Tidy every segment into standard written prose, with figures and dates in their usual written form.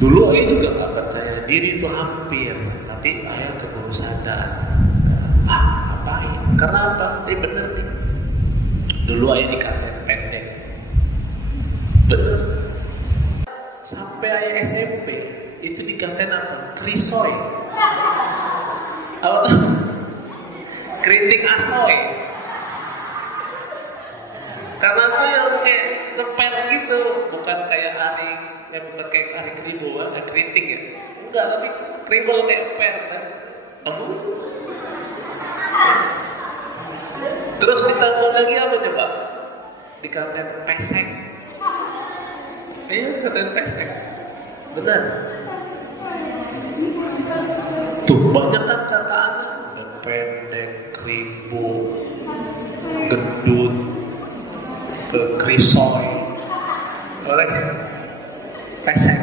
Dulu ayah juga nggak percaya diri itu hampir, tapi ayah keburu sadar. Ngapain? Karena apa? Ini bener nih. Dulu ayah dikatain pendek, bener. Sampai ayah SMP itu dikatain apa? Krisoy. Apa? Keriting asoy. Karena tuh yang kayak ngepel gitu, bukan kayak aring, bukan kayak aring kribo, keriting ya. Enggak, tapi kribo kayak pel kan. Kamu? Terus ditambah lagi apa coba? Dikatain pesek. Iya, dikatain pesek. Benar. Tuh banyak kan kata anak. Pendek, kribo, gendut, krisoy, orang pesek.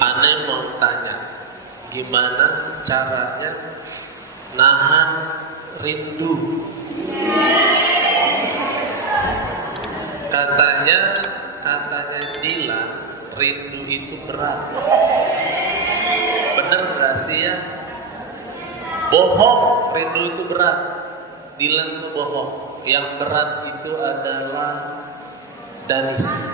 Aneh mau tanya, gimana caranya nahan rindu? Katanya Dilan, rindu itu berat. Bener gak sih ya? Bohong, rindu itu berat. Dilan itu bohong. Yang berat itu adalah Danis.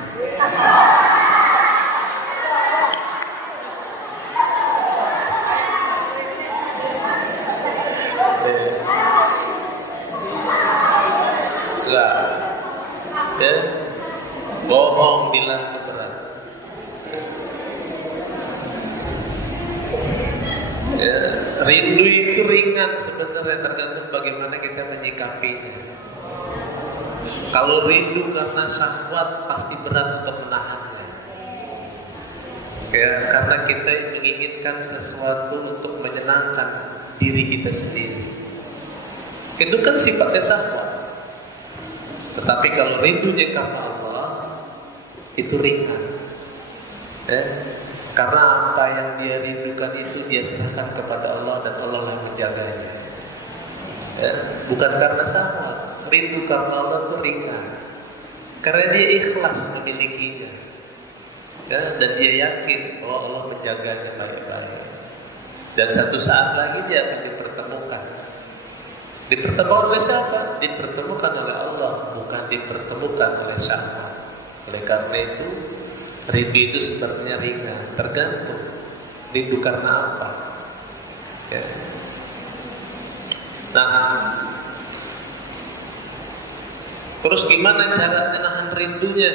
Enggak. Ya. Bohong, Dilan itu berat. Ya, rindu itu ringan sebenarnya, tergantung bagaimana kita menyikapinya. Kalau rindu karena syahwat pasti berat untuk menahannya. Ya, karena kita menginginkan sesuatu untuk menyenangkan diri kita sendiri. Itu kan sifatnya syahwat. Tetapi kalau rindunya karena Allah, itu ringan. Ya. Karena apa yang dia rindukan itu dia serahkan kepada Allah dan Allah yang menjaganya. Ya. Bukan karena syahwat. Rindu karena Allah itu ringan. Karena dia ikhlas memilikinya. Ya. Dan dia yakin bahwa Allah menjaganya baik-baik. Dan satu saat lagi dia akan dipertemukan. Dipertemukan oleh siapa? Dipertemukan oleh Allah, bukan dipertemukan oleh syahwat. Oleh karena itu, rindu itu sebenarnya ringan, tergantung rindu karena apa. Ya. Nah, terus gimana caranya nahan rindunya?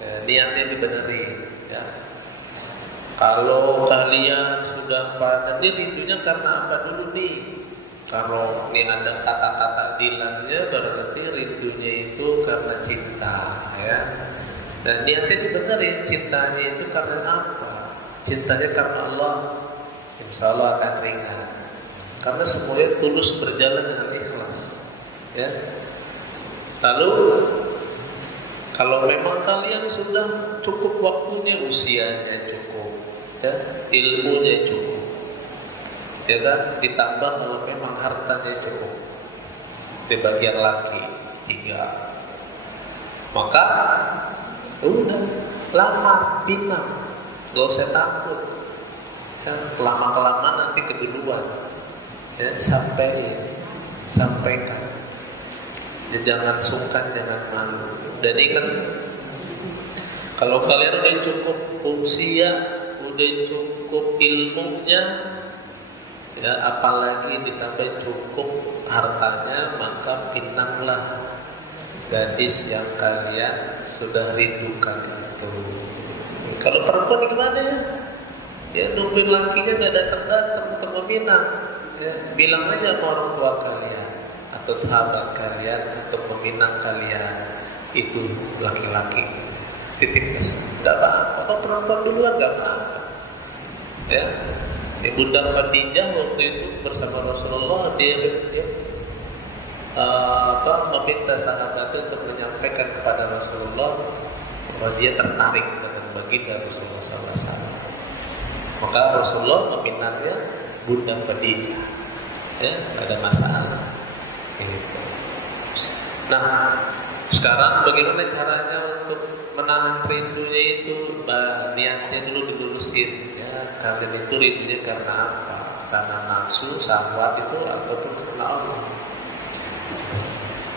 Ya, niatnya dibenerin. Ya. Kalau kalian sudah pada, ini rindunya karena apa dulu nih? Kalau ini ada kata-kata Dilannya, berarti rindunya itu karena cinta, ya. Dan niatnya dibenerin, cintanya itu karena apa? Cintanya karena Allah, insya Allah akan ringan. Karena semuanya tulus berjalan dengan ikhlas, ya. Lalu kalau memang kalian sudah cukup waktunya, usianya cukup, ya, ilmunya cukup, ya kan, ditambah kalau memang hartanya cukup di bagian laki 3, maka udah lamar, pinang, gak usah takut. Ya, lama-kelamaan nanti keduluan. Ya, sampaikan. Ya, jangan sungkan, jangan malu. Dan ingat, kalau kalian udah cukup usia, udah cukup ilmunya, ya, apalagi ditambah cukup hartanya, maka pinanglah gadis yang kalian sudah rindukan itu. Kalau perempuan gimana ya? Ya, nungguin lakinya gak datang-datang untuk meminang. Ya, bilang aja sama orang tua kalian atau sahabat kalian untuk meminang kalian itu laki-laki. Titip pesan, gak apa-apa. Kalau perempuan duluan gak apa-apa. Ya. Bunda Khadijah waktu itu bersama Rasulullah, dia meminta sahabatnya untuk menyampaikan kepada Rasulullah bahwa dia tertarik dengan baginda Rasulullah SAW. Maka Rasulullah meminangnya Bunda Khadijah. Ya, ada masalah. Gitu. Nah, sekarang bagaimana caranya untuk menahan rindunya itu? Niatnya dulu dilurusin. Ya, kalian itu rindunya karena apa? Karena nafsu, syahwat itu ataupun karena Allah.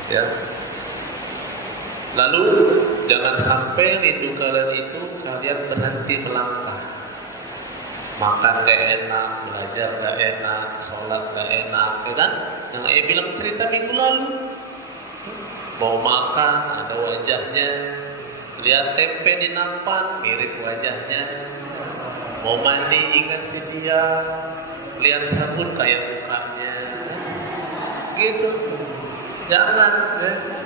Ya. Lalu jangan sampai rindu kalian itu kalian berhenti melangkah. Makan gak enak, belajar gak enak, sholat gak enak, ya kan? Yang saya bilang cerita minggu lalu. Mau makan ada wajahnya, lihat tempe di nampan mirip wajahnya. Mau mandi ingat si dia, lihat sabun kayak mukanya. Gitu. Jangan,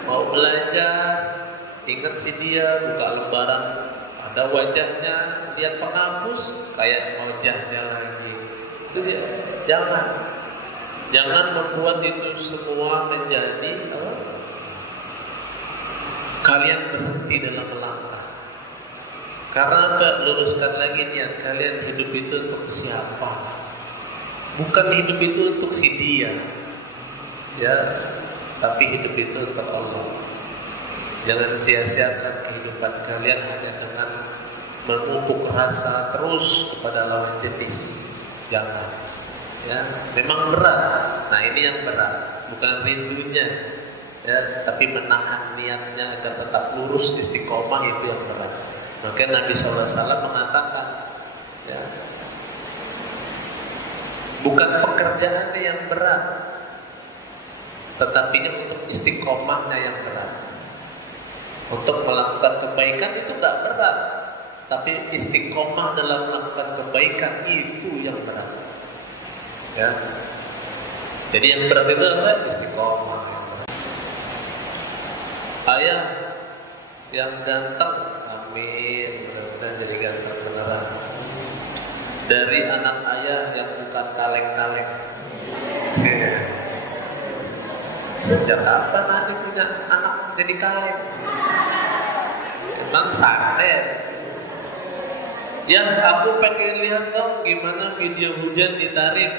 mau belajar, ingat si dia, buka lembaran, ada wajahnya, lihat penghapus, kayak wajahnya lagi. Itu dia. Jangan membuat itu semua menjadi kalian berhenti dalam melangkah. Karena enggak luruskan lagi niat kalian hidup itu untuk siapa? Bukan hidup itu untuk si dia, ya. Tapi hidup itu untuk Allah. Jangan sia-siakan kehidupan kalian hanya dengan memupuk rasa terus kepada lawan jenis. Jangan. Ya, memang berat. Nah, ini yang berat, bukan rindunya. Ya, tapi menahan niatnya agar tetap lurus istiqomah itu yang berat. Maka Nabi SAW mengatakan, ya, bukan pekerjaannya yang berat, tetapi untuk istiqomahnya yang berat. Untuk melakukan kebaikan itu tidak berat, tapi istiqomah dalam melakukan kebaikan itu yang berat. Ya. Jadi yang berat itu adalah istiqomah. Ayah yang ganteng, amin, mudah-mudahan jadi ganteng beneran. Dari anak ayah yang bukan kaleng-kaleng. Sejak kapan nanti punya anak jadi kaleng? Emang sadar. Ya, aku pengen lihat dong gimana video hujan di Tarim.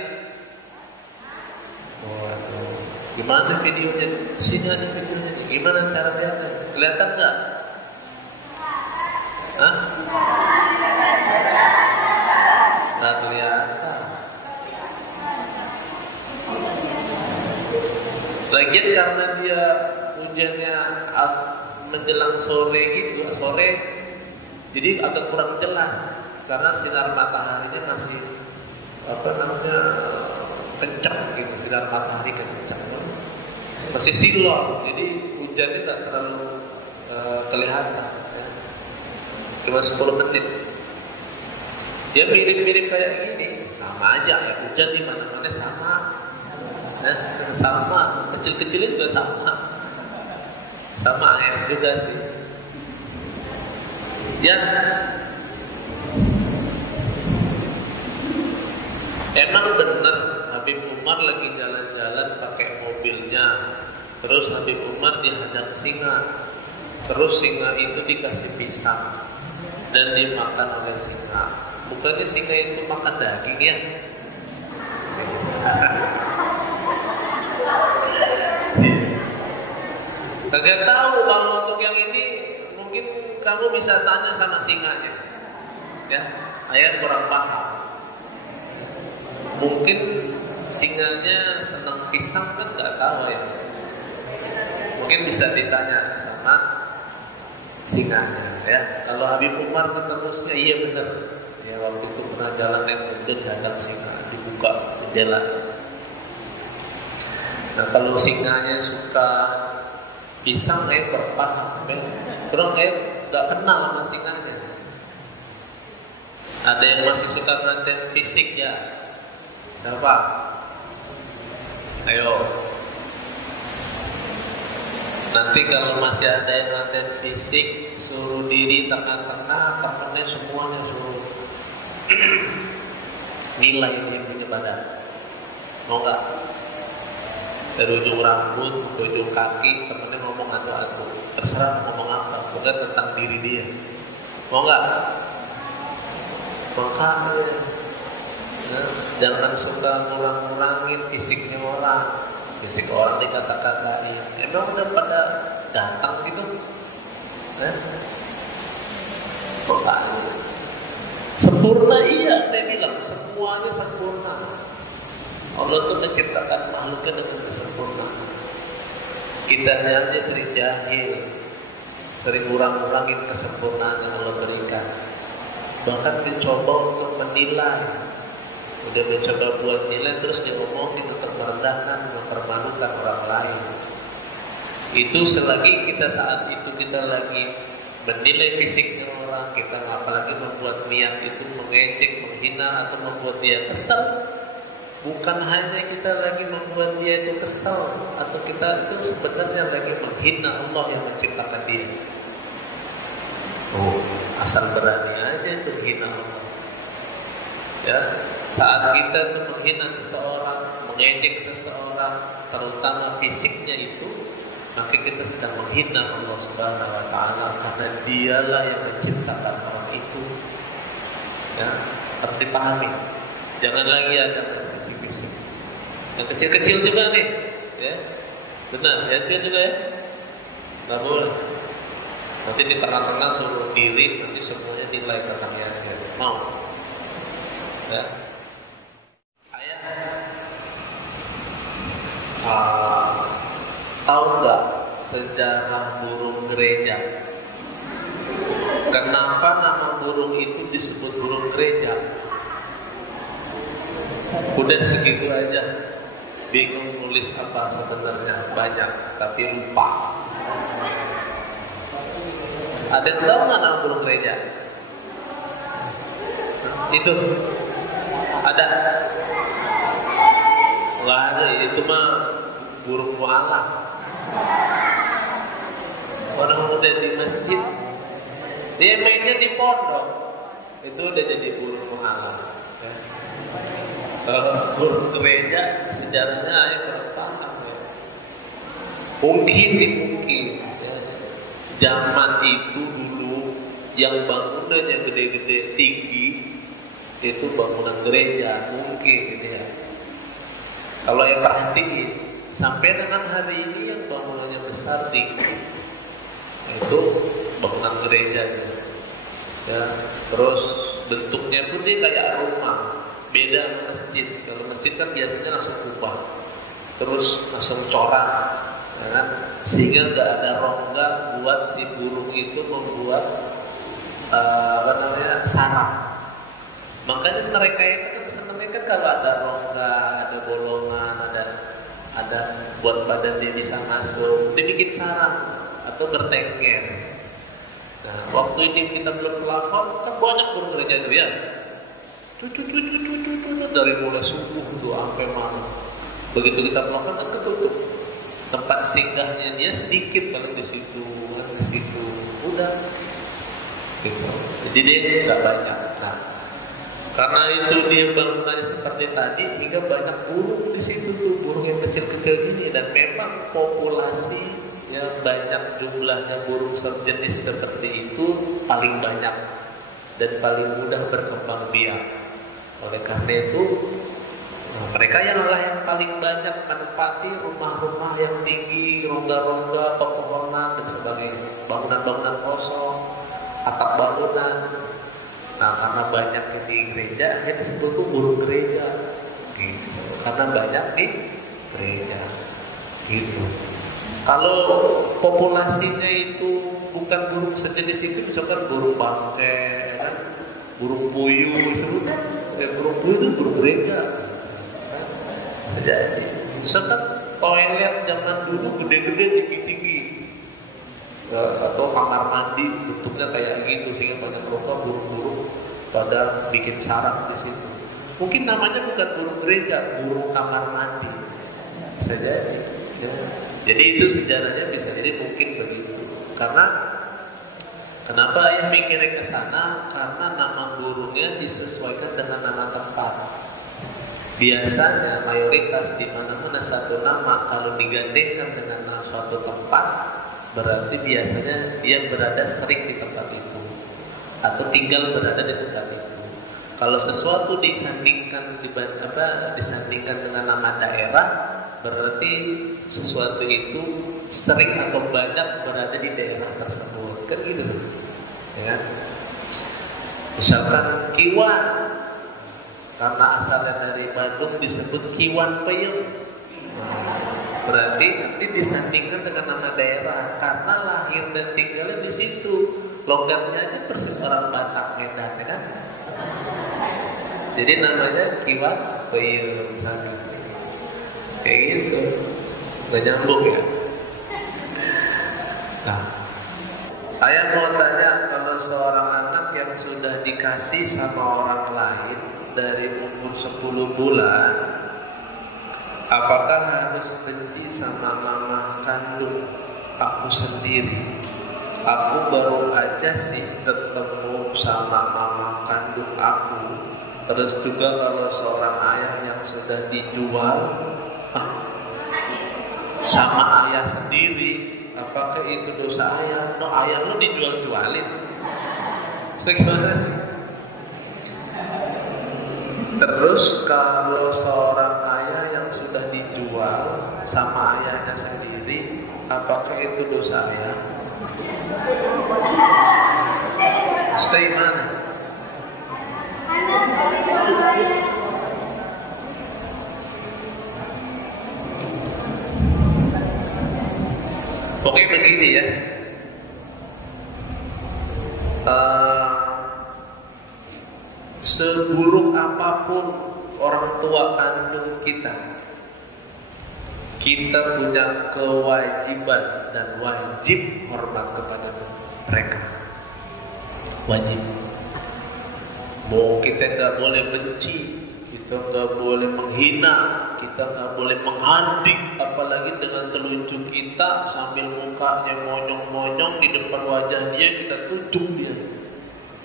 Waduh, gimana videonya? Sini ada videonya. Gimana cara lihatnya? Kelihatan nggak? Hah? Nggak kelihatan. Lagian karena dia hujannya menjelang sore gitu, jadi agak kurang jelas karena sinar mataharinya masih kencang gitu, sinar matahari kencang, masih silon, jadi hujannya tak terlalu kelihatan, ya. Cuma 10 menit. Dia mirip-mirip kayak gini, sama aja ya, hujan di mana-mana sama. Sama, kecil-kecilnya juga sama air juga sih. Ya, emang benar Habib Umar lagi jalan-jalan pakai mobilnya, terus Habib Umar dihadang singa, terus singa itu dikasih pisang dan dimakan oleh singa. Bukannya singa itu makan daging ya? Kagak tahu. Kalau untuk yang ini mungkin kamu bisa tanya sama singanya. Ya, ayat kurang paham. Mungkin singanya senang pisang kan nggak tahu ya. Mungkin bisa ditanya sama singanya. Ya, kalau Habib Umar terusnya iya benar. Ya, waktu itu pernah jalan naik mobil hadang singa, dibuka jendela. Nah, kalau singanya suka pisang, berpaham, kurang nggak kenal sama singanya. Ada yang masih suka latihan fisik ya? Siapa? Ayo. Nanti kalau masih ada yang latihan fisik, suruh diri tengah-tengah, temennya semuanya suruh nilai yang punya badan. Mau nggak? Dari ujung rambut, ujung kaki, temennya ngomong adu-adu. Terserah ngomong apa, bukan tentang diri dia. Mau nggak? Makanya, jangan suka ngurang-ngurangin fisiknya orang. fisik orang dikata-katain. Emang udah pada datang gitu? Sempurna iya, saya bilang semuanya sempurna. Allah tuh menciptakan makhluknya dengan kesempurnaan. Kita aja sering jahil, sering kurang-kurangin kesempurnaan yang Allah berikan. Bahkan dicoba untuk menilai. Udah mencoba buat nilai terus dia ngomongin tetap merendahkan, mempermalukan orang lain. Itu selagi kita saat itu kita lagi menilai fisiknya orang, kita apalagi membuat niat itu mengejek, menghina atau membuat dia kesal. Bukan hanya kita lagi membuat dia itu kesal, atau kita itu sebenarnya lagi menghina Allah yang menciptakan dia. Oh, asal berani aja itu menghina Allah. Ya, saat kita itu menghina seseorang, mengejek seseorang, terutama fisiknya itu, maka kita sedang menghina Allah Subhanahu wa Ta'ala, karena Dialah yang menciptakan orang itu. Ya, harus dipahami. Jangan lagi ada fisik-fisik. Yang kecil-kecil juga nih, ya, benar, ya kecil juga ya, nggak boleh. Nanti di tengah-tengah suruh diri, nanti semuanya nilai tentangnya. Mau? Ya. Ayah, tahu nggak sejarah burung gereja? Kenapa nama burung itu disebut burung gereja? Udah segitu aja, bingung nulis apa sebenarnya, banyak tapi lupa. Ada yang tahu nggak nama burung gereja? Itu ada? Nggak ada, itu mah burung mualaf. Orang udah di masjid, dia mainnya di pondok, itu udah jadi burung mualaf. Ya. Burung gereja sejarahnya yang kurang paham. Ya. Mungkin ya. Zaman itu dulu yang bangunannya gede-gede tinggi itu bangunan gereja, mungkin gitu ya. Kalau yang perhatiin sampai dengan hari ini yang bangunannya besar tinggi itu bangunan gereja ya. Terus bentuknya pun dia kayak rumah, beda sama masjid. Kalau masjid kan biasanya langsung kubah, terus langsung corak, ya kan? Sehingga nggak ada rongga buat si burung itu membuat sarang. Makanya mereka itu kan senangnya kan kalau ada rongga, ada bolongan, ada buat badan dia bisa masuk, dia bikin sarang atau bertengger. Nah, waktu ini kita belum pelafon, kan banyak burung gereja itu ya. Dari mulai subuh tuh sampai malam. Begitu kita pelafon kan ketutup. Tempat singgahnya dia sedikit kalau di situ, udah. Gitu. Jadi dia nggak banyak. Nah, karena itu dia bangunannya seperti tadi, hingga banyak burung di situ tuh, burung yang kecil-kecil gini, dan memang populasi yang banyak jumlahnya burung sejenis seperti itu paling banyak dan paling mudah berkembang biak. Oleh karena itu, mereka yang paling banyak menempati rumah-rumah yang tinggi, rongga-rongga, pepohonan dan sebagainya, bangunan-bangunan kosong, atap bangunan. Nah, karena banyak di gereja, dia disebut tuh burung gereja, gitu. Karena banyak di gereja, gitu. Kalau populasinya itu bukan burung sejenis itu, misalkan burung bangkai, kan? Burung puyuh, sebutnya burung puyuh itu burung gereja. Jadi, misalkan toilet zaman dulu gede-gede, tinggi-tinggi. Atau kamar mandi bentuknya kayak gitu, sehingga banyak burung-burung pada bikin sarang di situ. Mungkin namanya bukan burung gereja, burung kamar mandi. Bisa jadi. Ya. Jadi itu sejarahnya bisa jadi mungkin begitu. Karena kenapa ayah mikirnya ke sana? Karena nama burungnya disesuaikan dengan nama tempat. Biasanya mayoritas di mana-mana satu nama kalau digandengkan dengan suatu tempat, berarti biasanya dia berada sering di tempat itu atau tinggal berada di tempat itu. Kalau sesuatu disandingkan dengan nama daerah, berarti sesuatu itu sering atau banyak berada di daerah tersebut, kan gitu, ya. Misalkan Kiwan, karena asalnya dari Bandung disebut Kiwan Peyem, berarti nanti disandingkan dengan nama daerah karena lahir dan tinggalnya di situ. Logatnya aja persis orang Batak Medan, kan? Jadi namanya Kiwan Peyem, kayak gitu, nggak nyambung ya. Nah, saya mau tanya, kalau seorang anak yang sudah dikasih sama orang lain dari umur 10 bulan, apakah harus benci sama mama kandung aku sendiri? Aku baru aja sih ketemu sama mama kandung aku. Terus juga kalau seorang ayah yang sudah dijual sama ayah sendiri, apakah itu dosa ayah? No, ayah lu dijual-jualin. Gimana sih? Terus kalau seorang ayah yang sudah dijual sama ayahnya sendiri, apakah itu dosa ayah? Stay mana? Oke, begini ya. Seburuk apapun orang tua kandung kita, kita punya kewajiban dan wajib hormat kepada mereka. Wajib. Mau kita nggak boleh benci, kita nggak boleh menghina, kita nggak boleh menghadik, apalagi dengan telunjuk kita sambil mukanya monyong-monyong di depan wajah dia, kita tunjuk dia,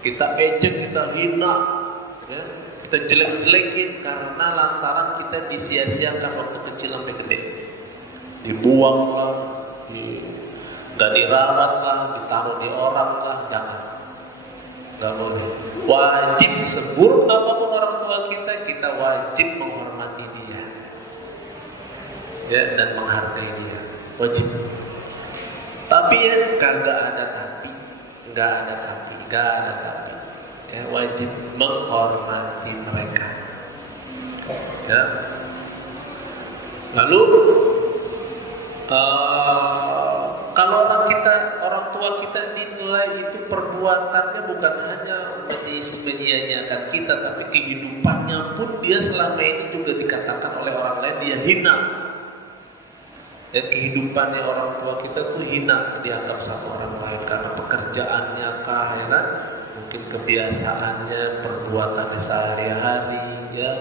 kita ejek, kita hina, ya? Kita jelek-jelekin karena lantaran kita disia-siakan waktu kecil sampai gede, dibuang lah, nggak dirawat lah, ditaruh di orang lah, jangan. Gak boleh. Wajib, seburuk apapun orang tua kita, kita wajib menghormati dia, ya, dan menghargai dia. Wajib. Tapi ya kagak ada tapi, nggak ada tapi. Ya, wajib menghormati mereka. Ya. Lalu kalau orang tua kita dinilai itu perbuatannya bukan hanya menyia-nyiakan kita, tapi kehidupannya pun dia selama ini juga dikatakan oleh orang lain dia hina. Dan kehidupannya orang tua kita tuh hina dianggap sama orang lain karena pekerjaannya kah, ya kan? Mungkin kebiasaannya, perbuatannya sehari-hari, ya,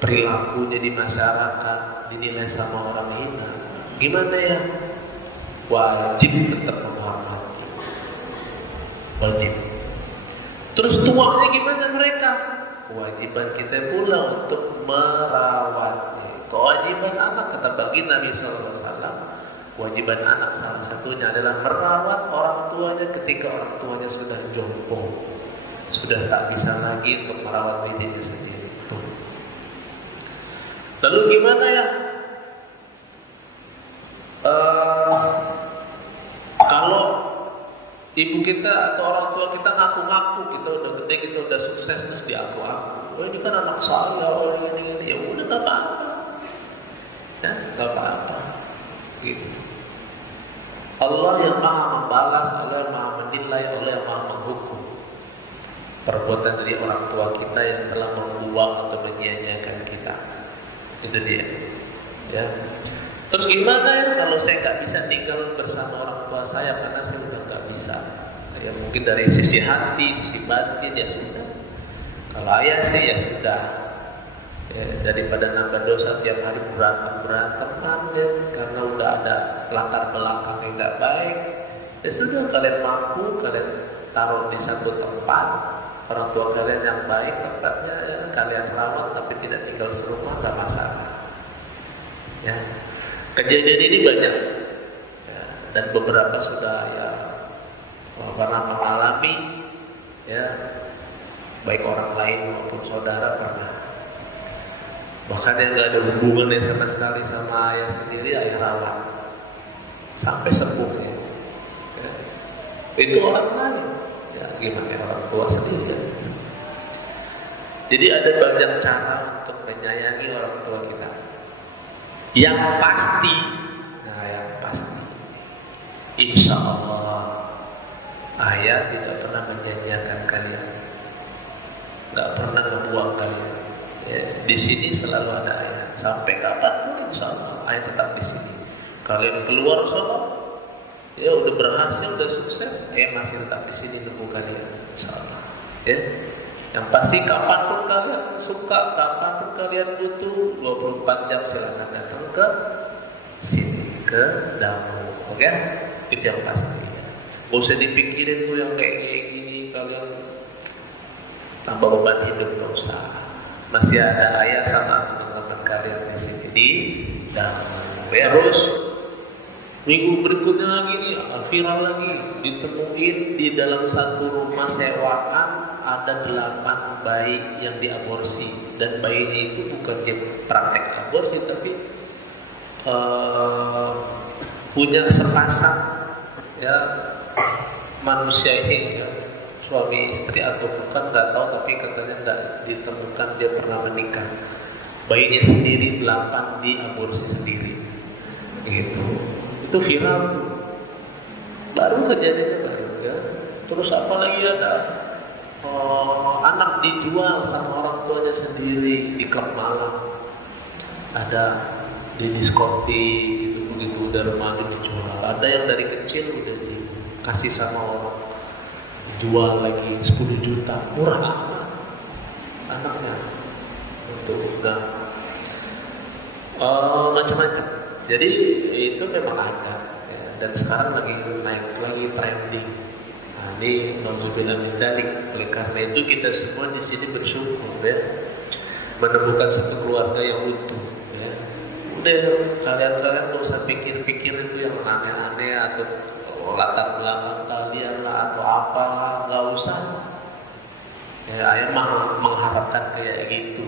perilakunya di masyarakat dinilai sama orang hina. Gimana ya? Wajib tetap menghormati. Wajib. Terus tuanya gimana mereka? Kewajiban kita pula untuk merawatnya. Kewajiban anak, kata baginda Nabi SAW, kewajiban anak salah satunya adalah merawat orang tuanya ketika orang tuanya sudah jompo, sudah tak bisa lagi untuk merawat dirinya sendiri. Lalu gimana ya? Kalau ibu kita atau orang tua kita ngaku-ngaku kita udah gede, kita udah sukses, terus diaku-aku, oh ini kan anak saya, oh ini, ya udah gak apa-apa, ya gak apa-apa, gitu. Allah yang maha membalas, Allah yang maha menilai, Allah yang maha menghukum perbuatan dari orang tua kita yang telah membuang atau menyia-nyiakan kita. Itu dia, ya. Terus gimana ya kalau saya nggak bisa tinggal bersama orang tua saya karena saya udah nggak bisa? Ya mungkin dari sisi hati, sisi batin ya sudah. Kalau ayah sih ya sudah. Ya, daripada nambah dosa tiap hari berantem ya, karena udah ada latar belakang yang nggak baik. Ya sudah, kalian mampu, kalian taruh di satu tempat. Orang tua kalian yang baik tempatnya, ya, kalian rawat tapi tidak tinggal serumah, nggak masalah. Ya. Kejadian ini banyak, ya, dan beberapa sudah ya pernah mengalami, ya, baik orang lain maupun saudara pernah. Bahkan yang nggak ada hubungannya sama sekali sama ayah sendiri, ayah rawat sampai sepuh ya. Itu orang lain ya, gimana orang tua sendiri ya. Jadi ada banyak cara untuk menyayangi orang tua kita. Yang pasti, yang pasti, insya Allah ayah tidak pernah menyanyiakan kalian, nggak pernah membuang kalian. Ya, di sini selalu ada ayah. Sampai kapanpun insya Allah ayah tetap di sini. Kalian keluar sholat, ya udah berhasil, udah sukses, ayah masih tetap di sini nunggu kalian, insya Allah. Ya. Yang pasti kapanpun kalian suka, kapanpun kalian butuh, 24 jam silakan datang ke sini, ke Damu. Oke? Itu yang pasti. Gak usah dipikirin tuh yang kayak gini, kalian tambah beban hidup, gak usah. Masih ada ayah sama teman-teman kalian di sini di Damu. Terus minggu berikutnya lagi nih, viral lagi, ditemuin di dalam satu rumah sewaan ada 8 bayi yang diaborsi, dan bayinya itu bukan dia praktek aborsi tapi punya sepasang ya manusia ini ya, suami istri atau bukan nggak tahu, tapi katanya nggak ditemukan dia pernah menikah. Bayinya sendiri 8 diaborsi sendiri, gitu. Itu viral tuh, baru kejadiannya baru ya. Terus apa lagi ada anak dijual sama orang tuanya sendiri di klub malam, ada di diskotik gitu, begitu udah remaja dijual. Ada yang dari kecil udah dikasih sama orang, jual lagi 10 juta, murah amat anaknya. Itu udah macam-macam. Jadi itu memang ada ya, dan sekarang lagi naik lagi trending. Nah, ini nauzubillah min dzalik. Oleh karena itu kita semua di sini bersyukur ya, menemukan satu keluarga yang utuh ya. Udah kalian gak usah pikir-pikir itu yang aneh-aneh atau latar belakang kalian lah atau apa, nggak usah. Ya, ayah mengharapkan kayak gitu.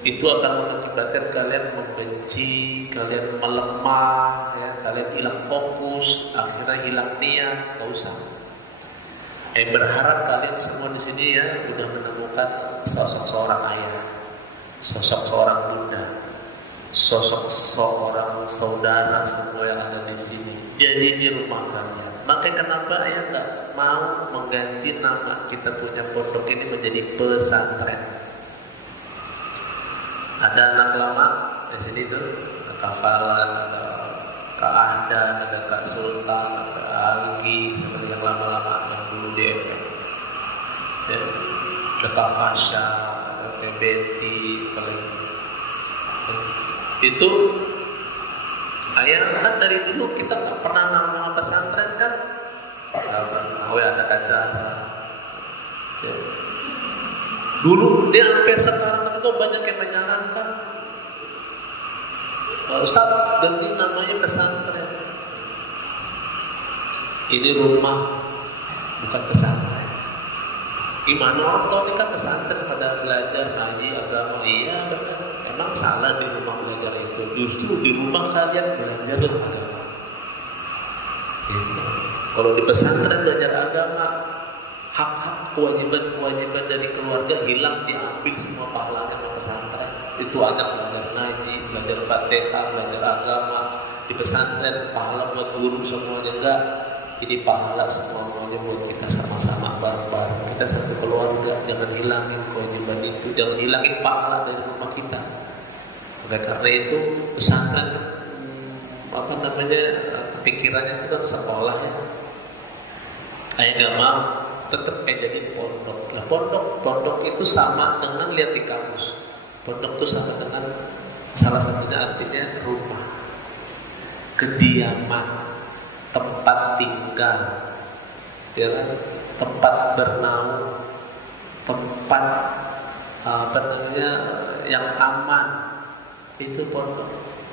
Itu akan mengakibatkan kalian membenci, kalian melemah, ya, kalian hilang fokus, akhirnya hilang niat. Gak usah. Berharap kalian semua di sini ya udah menemukan sosok seorang ayah, sosok seorang bunda, sosok seorang saudara semua yang ada di sini. Jadi di rumah kalian. Makanya kenapa ayah nggak mau mengganti nama kita punya pondok ini menjadi pesantren? Ada anak lama di sini tuh, ada Kak Falan, ada Kak Ahdan, ada Kak Sultan, ada Algi, yang lama-lama yang dulu di FM. Ya, ada Kak Fasya, ada Kak Betty, itu ayah kan dari dulu kita nggak pernah nama pesantren kan? Oh ya ada Kak Zahra. Ya. Dulu dia hampir sekarang itu banyak yang menyarankan Ustaz ganti namanya pesantren. Ini rumah bukan pesantren. Gimana orang tua ini kan pesantren pada belajar ngaji agama. Iya benar. Emang salah di rumah belajar itu? Justru di rumah kalian belajar agama. Gitu. Kalau di pesantren belajar agama, hak-hak kewajiban dari keluarga hilang, diambil semua pahalanya sama pesantren. Itu anak belajar ngaji, belajar Fatihah, belajar agama di pesantren, pahala buat guru semuanya enggak. Ini pahala semuanya buat kita sama-sama bareng-bareng. Kita satu keluarga, jangan hilangin kewajiban itu, jangan hilangin pahala dari rumah kita. Oleh karena itu pesantren pikirannya itu kan sekolah ya. Kayak nggak mau, tetap jadi pondok. Nah pondok itu sama dengan lihat di kamus. Pondok itu sama dengan salah satunya artinya rumah, kediaman, tempat tinggal, ya kan? Tempat bernaung, tempat yang aman, itu pondok.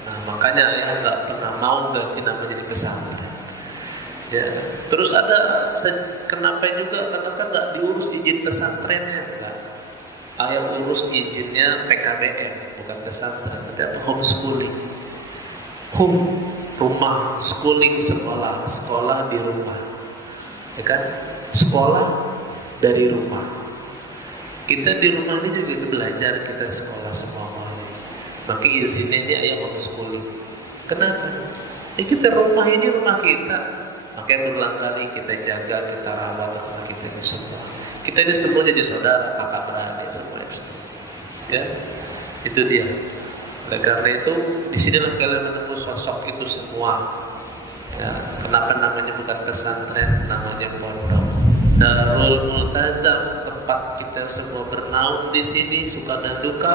Nah makanya ya nggak pernah mau ganti nama jadi pesantren. Ya, terus ada kenapa nggak diurus izin pesantrennya? Enggak. Ayah urus izinnya PKBM, bukan pesantren, tapi homeschooling. Rumah, schooling, sekolah di rumah. Ya kan? Sekolah dari rumah. Kita di rumah ini juga belajar, kita sekolah semua. Maka izinnya ini ayah homeschooling. Kenapa? Kita rumah ini rumah kita. Makanya berulang kali kita jaga, kita rawat rumah kita ini semua. Kita ini semua jadi saudara, kakak beradik semua. Ya, itu dia. Oleh karena itu, disinilah kalian menemu sosok itu semua. Ya, kenapa namanya bukan pesantren, namanya pondok. Darul Multazam, tempat kita semua bernaung di sini, suka dan duka,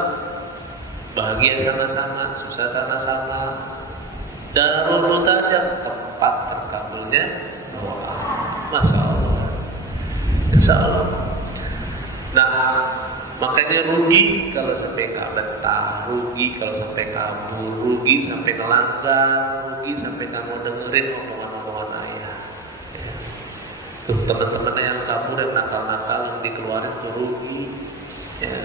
bahagia sama-sama, susah sama-sama. Darul Multazam, tempat terkabulnya doa. Masya Allah, Insya Allah. Nah, makanya rugi kalau sampai nggak betah, rugi kalau sampai kabur, rugi sampai ngelanggar, rugi sampai nggak mau dengerin omongan-omongan ayah. Tuh teman-teman yang kabur dan nakal-nakal yang dikeluarin tuh rugi. Ya,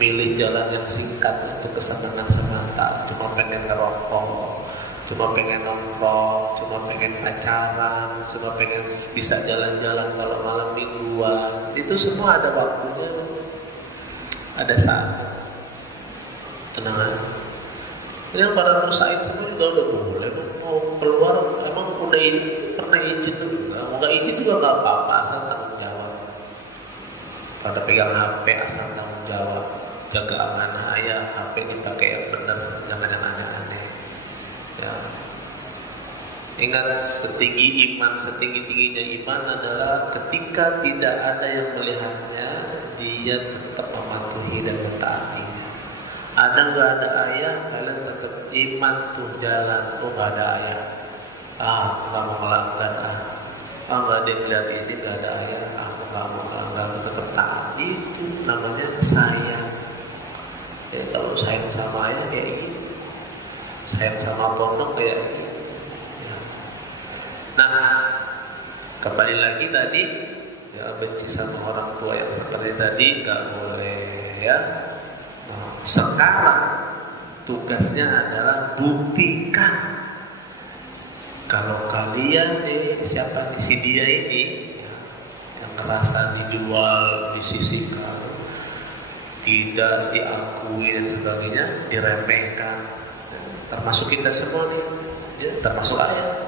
milih jalan yang singkat untuk kesenangan semata, cuma pengen ngerokok, cuma pengen nongkrong, cuma pengen pacaran, cuma pengen bisa jalan-jalan kalau malam mingguan. Itu semua ada waktunya, ada saat. Tenang aja. Yang pada musaid semua juga udah boleh mau keluar, emang udah pernah izin tuh, nggak izin juga nggak apa-apa, asal tanggung jawab. Pada pegang HP asal tanggung jawab, jaga amanah ayah, HP dipakai yang benar, jangan yang aneh-aneh. Ya. Ingat, setinggi tingginya iman adalah ketika tidak ada yang melihatnya, dia tetap mematuhi dan mentaati. Ada nggak ada ayah, kalian tetap iman tuh jalan. Oh nggak ada ayah, nggak mau melanggar, nggak ada yang lihat ini, nggak ada ayah, aku nggak mau tetap taat. Itu namanya sayang. Ya, kalau sayang sama ayah kayak gini, sayang sama pondok kayak gini. Ya. Nah, kembali lagi tadi, ya benci sama orang tua yang seperti tadi nggak boleh ya. Sekarang tugasnya adalah buktikan kalau kalian siapa si dia ini yang merasa dijual, disisihkan, tidak diakui dan sebagainya, diremehkan, termasuk kita semua nih, ya, termasuk ayah.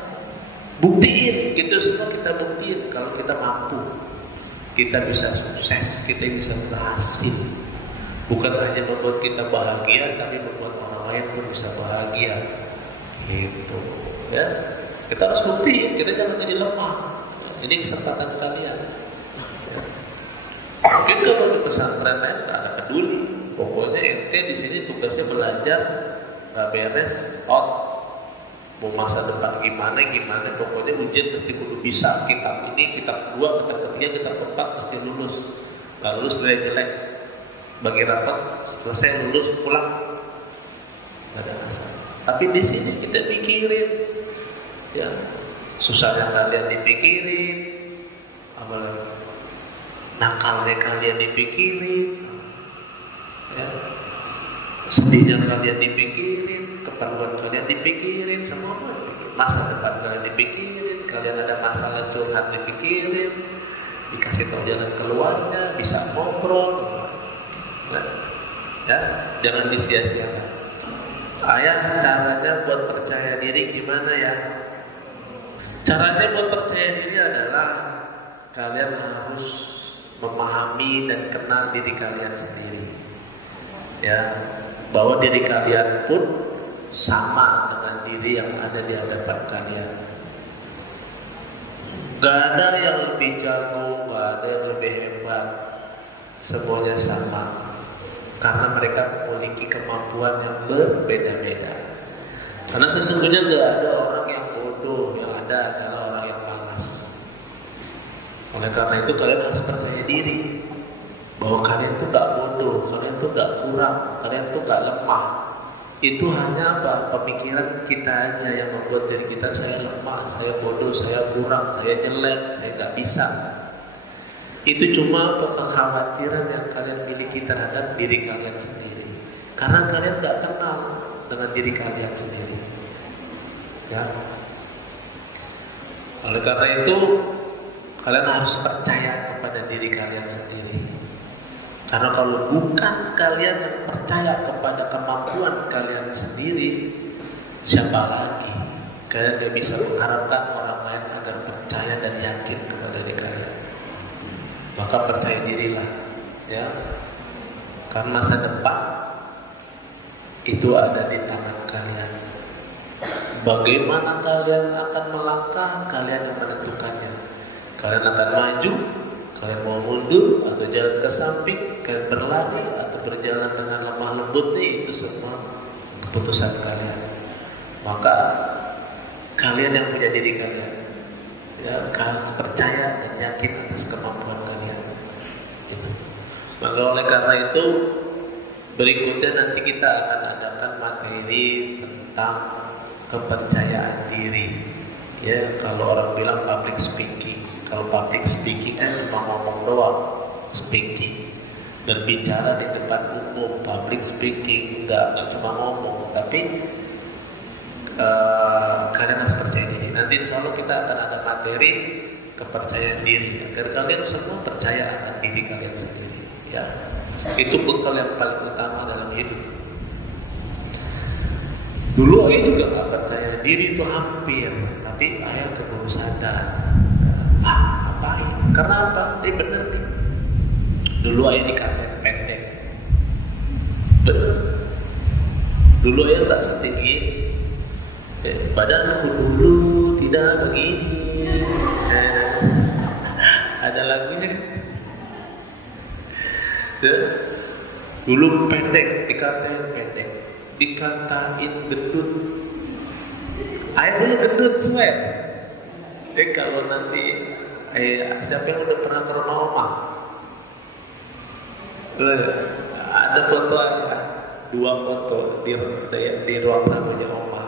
Buktiin, kita semua kita buktiin kalau kita mampu, kita bisa sukses, kita bisa berhasil. Bukan hanya membuat kita bahagia, tapi membuat orang lain pun bisa bahagia. Gitu, ya. Kita harus buktiin, kita jangan jadi lemah. Ini kesempatan kalian. Mungkin kalau di pesantren lain nggak ada peduli. Pokoknya ente di sini tugasnya belajar, nggak beres, out. Mau masa depan gimana, pokoknya ujian mesti kudu bisa. Kitab ini, kitab 2, kitab 3, kitab 4 mesti lulus. Nggak lulus jelek-jelek. Bagi rapat, selesai lulus pulang, nggak ada masalah. Tapi di sini kita pikirin, ya susahnya kalian dipikirin, apalagi nakalnya kalian dipikirin, ya, sedihnya kalian dipikirin, keperluan kalian dipikirin, semua masa depan kalian dipikirin, kalian ada masalah curhat dipikirin, dikasih tahu jalan keluarnya, bisa ngobrol. Ya, jangan disia-siakan. Ayah, caranya buat percaya diri gimana ya? Caranya buat percaya diri adalah kalian harus memahami dan kenal diri kalian sendiri. Ya, bahwa diri kalian pun sama dengan diri yang ada di hadapan kalian. Gak ada yang lebih jago, gak ada yang lebih hebat. Semuanya sama. Karena mereka memiliki kemampuan yang berbeda-beda. Karena sesungguhnya tidak ada orang yang bodoh, yang ada adalah orang yang malas. Oleh karena itu kalian harus percaya diri bahwa kalian itu gak bodoh, kalian itu gak kurang, kalian itu gak lemah. Itu hanya apa? Pemikiran kita aja yang membuat diri kita saya lemah, saya bodoh, saya kurang, saya jelek, saya gak bisa. Itu cuma kekhawatiran yang kalian miliki terhadap diri kalian sendiri. Karena kalian gak kenal dengan diri kalian sendiri. Ya. Oleh karena itu, kalian harus percaya kepada diri kalian sendiri. Karena kalau bukan kalian yang percaya kepada kemampuan kalian sendiri, siapa lagi? Kalian gak bisa mengharapkan orang lain agar percaya dan yakin kepada diri kalian. Maka percaya dirilah, ya. Karena masa depan itu ada di tangan kalian. Bagaimana kalian akan melangkah, kalian yang menentukannya. Kalian akan maju, kalian mau mundur atau jalan ke samping, kalian berlari atau berjalan dengan lemah lembut, itu semua keputusan kalian. Maka kalian yang punya diri kalian, ya, kalian percaya dan yakin atas kemampuan kalian. Maka oleh karena itu, berikutnya nanti kita akan adakan materi tentang kepercayaan diri. Ya, kalau orang bilang public speaking. Kalau public speaking kan cuma ngomong doang, speaking. Berbicara di depan umum, public speaking enggak cuma ngomong, tapi kalian harus percaya diri. Nanti insya Allah kita akan ada materi kepercayaan diri agar kalian semua percaya akan diri kalian sendiri. Ya, itu bekal yang paling utama dalam hidup. Dulu ayah juga gak percaya diri itu hampir, tapi ayah keburu sadar. Ngapain? Karena apa? Ini bener nih. Dulu ayah dikatain pendek. Bener. Dulu ayah gak setinggi. Badanku dulu tidak begini. Ada lagunya. Dulu pendek, dikatain pendek. Dikatain gendut. Ayah dulu gendut, swear. Kalau nanti siapa yang udah pernah ke rumah oma? Ada foto aja, 2 foto di ruang tamunya oma.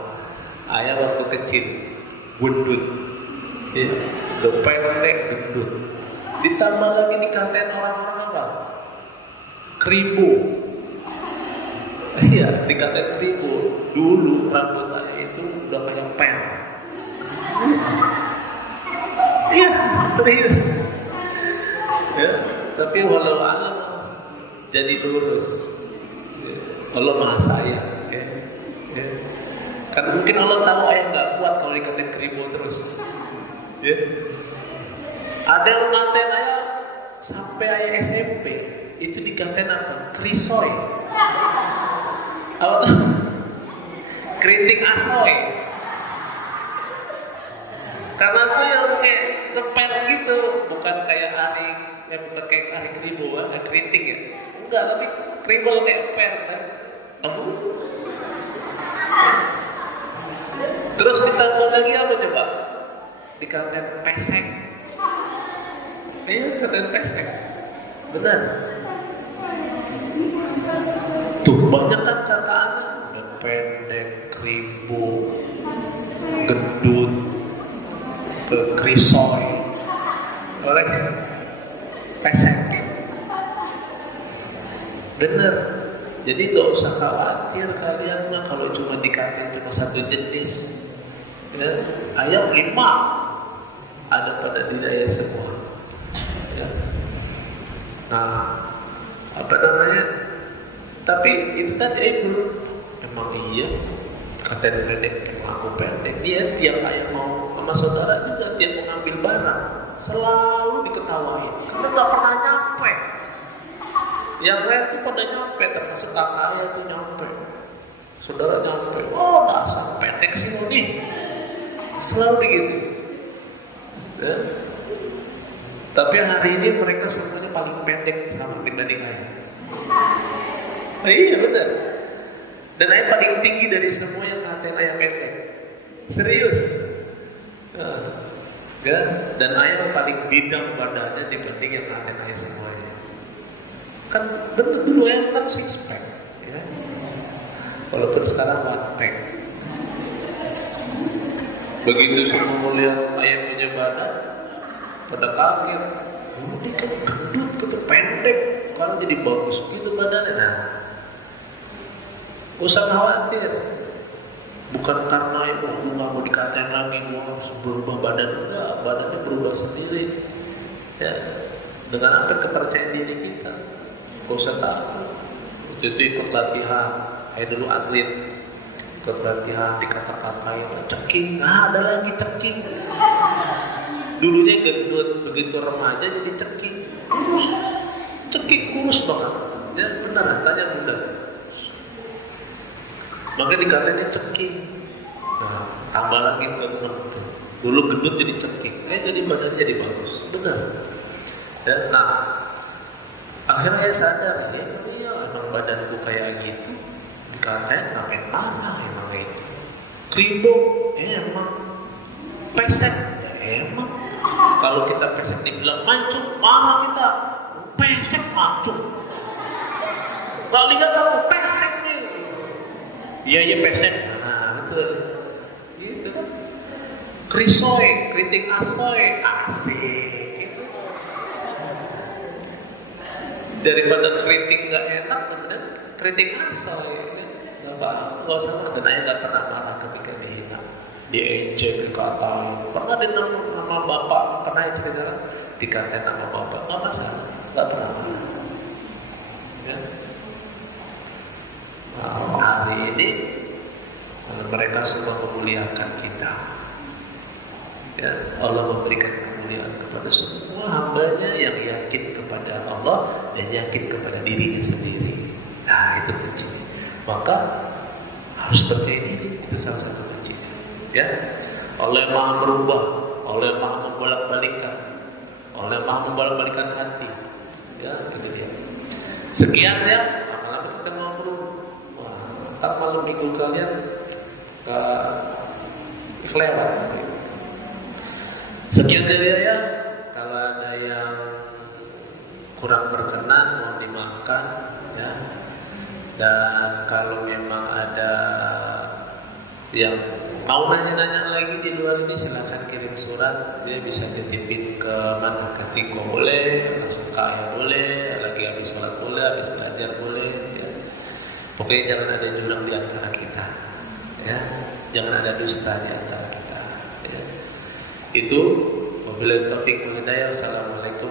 Ayah waktu kecil gendut, pendek gendut. Ditambah lagi dikatain orang-orang apa? Kribo. Iya, dikatain kribo. Dulu rambut ayah itu udah kayak per. Iya, serius. Ya, tapi walau alam jadi lurus. Allah maha sayang. Ya. Kan mungkin Allah tahu ayah nggak kuat kalau dikatain kribo terus. Ya. Ada yang ngatain ayah sampai ayah SMP. Itu dikatain apa? Krisoy. Apa tuh? Keriting asoy. Karena tuh yang kayak ngepel gitu, bukan kayak aring, bukan kayak aring kribo, keriting ya. Enggak, tapi kribo kayak pel kan. Terus ditambah lagi apa coba? Dikatain pesek. Iya, dikatain pesek. Benar. Tuh banyak kan kataan, pendek, kribo, gendut, krisoy, orangnya pesek. Bener. Jadi gak usah khawatir kalian mah kalau cuma dikatain cuma satu jenis. Ya, ayam 5 ada pada diri ayah semua. Ya. Nah, apa namanya? Tapi itu kan belum. Emang iya, katain pendek, emang aku pendek. Dia tiap ayah mau sama saudara juga dia mau ngambil barang selalu diketawain karena nggak pernah nyampe. Yang lain tuh pada nyampe, termasuk kakak ayah tuh nyampe, saudara nyampe. Oh, dasar pendek sih lo nih, selalu begitu. Ya. Tapi hari ini mereka semuanya paling pendek sama dibanding ayah. Iya benar. Dan ayah paling tinggi dari semua yang ngatain ayah pendek. Serius. Ya. Dan ayah paling bidang badannya dibanding yang ngatain ayah semuanya. Kan benar dulu ayah kan 6 pack. Ya. Walaupun sekarang 1 pack. Begitu semua melihat ayah punya badan, pada kaget. dulu dia kan gendut gitu, pendek, sekarang jadi bagus gitu badannya. Nah, usah khawatir. Bukan karena itu aku nggak mau dikatain lagi, gua harus berubah badan, enggak, badannya berubah sendiri. Ya, dengan apa kepercayaan diri kita, gak usah takut. Waktu itu ikut latihan, kayak dulu atlet, ikut latihan dikata-katain, ceking, nah ada lagi ceking. Dulunya gendut, begitu remaja jadi ceking, kurus, ceking kurus banget. Ya benar, tanya muda. Maka dikatanya ceking. Nah, tambah lagi teman-teman. Dulu gendut jadi ceking, jadi badannya jadi bagus. Benar. Dan nah, akhirnya saya sadar, iya emang badanku kayak gitu. Dikatain ngapain mana emang itu. Kribo, emang. Pesek, ya emang. Kalau kita pesek dibilang mancung, marah kita. Pesek mancung. Gak lihat aku pesek nih. Iya pesek. Nah betul. Gitu kan. Krisoy, kritik asoy, asik. Gitu. Daripada kritik gak enak, bener. Kritik asoy. Gak apa-apa. Gak usah. Dan saya gak pernah marah ketika dihina, diejek, dikatain. Pernah dinamakan nama bapak, pernah cerita dikatain nama bapak. Gak masalah. Gak pernah marah. Ya. Nah, hari ini mereka semua memuliakan kita. Ya, Allah memberikan kemuliaan kepada semua hambanya yang yakin kepada Allah dan yakin kepada dirinya sendiri. Nah, itu kunci. Maka harus percaya diri, itu salah satu kunci. Ya, Allah Maha merubah, Allah Maha membolak-balikkan hati. Ya, gitu dia. Sekian ya. Kita ngobrol, ntar malam minggu kalian kelewat. Sekian dari saya. Kalau ada yang kurang berkenan mau dimaafkan, ya. Dan kalau memang ada yang mau nanya-nanya lagi di luar ini, silahkan kirim surat. Dia bisa dititipin ke mana? Ke Tiko boleh, langsung ke Ayah boleh, lagi habis sholat boleh, habis belajar boleh. Ya. Pokoknya jangan ada jurang di antara kita. Ya. Jangan ada dusta di antara kita. Ya. Itu wabillahi taufiq wal hidayah. Assalamualaikum.